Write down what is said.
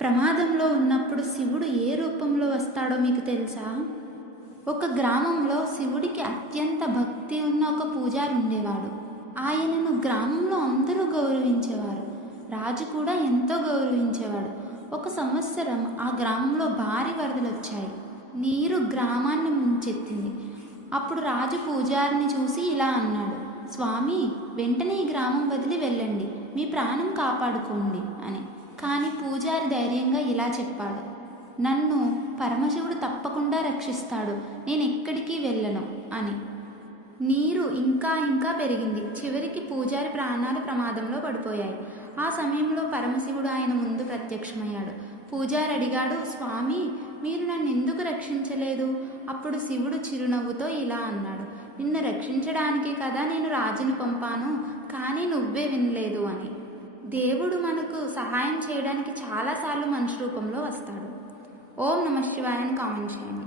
ప్రమాదంలో ఉన్నప్పుడు శివుడు ఏ రూపంలో వస్తాడో మీకు తెలుసా? ఒక గ్రామంలో శివుడికి అత్యంత భక్తి ఉన్న ఒక పూజారి ఉండేవాడు. ఆయనను గ్రామంలో అందరూ గౌరవించేవారు. రాజు కూడా ఎంతో గౌరవించేవాడు. ఒక సంవత్సరం ఆ గ్రామంలో భారీ వరదలు వచ్చాయి. నీరు గ్రామాన్ని ముంచెత్తింది. అప్పుడు రాజు పూజారిని చూసి ఇలా అన్నాడు: స్వామి, వెంటనే ఈ గ్రామం వదిలి వెళ్ళండి, మీ ప్రాణం కాపాడుకోండి అని. కానీ పూజారి ధైర్యంగా ఇలా చెప్పాడు: నన్ను పరమశివుడు తప్పకుండా రక్షిస్తాడు, నేను ఎక్కడికి వెళ్ళను అని. నీరు ఇంకా ఇంకా పెరిగింది. చివరికి పూజారి ప్రాణాలు ప్రమాదంలో పడిపోయాయి. ఆ సమయంలో పరమశివుడు ఆయన ముందు ప్రత్యక్షమయ్యాడు. పూజారి అడిగాడు: స్వామి, మీరు నన్ను ఎందుకు రక్షించలేదు? అప్పుడు శివుడు చిరునవ్వుతో ఇలా అన్నాడు: నిన్ను రక్షించడానికి కదా నేను రాజుని పంపాను, కానీ నువ్వే వినలేదు అని. దేవుడు మనకు సహాయం చేయడానికి చాలాసార్లు మనిషి రూపంలో వస్తాడు. ఓం నమః శివాయ అని కామెంట్ చేయండి.